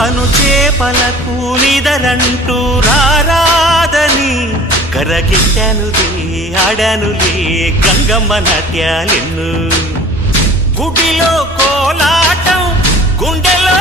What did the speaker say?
కను చేపలకు నిదరంటూ రారాదని కరగిట్టానులే ఆడానులే గంగమ్మ నాట్యాలెన్ను. గుడిలో కోలాటం గుండెలో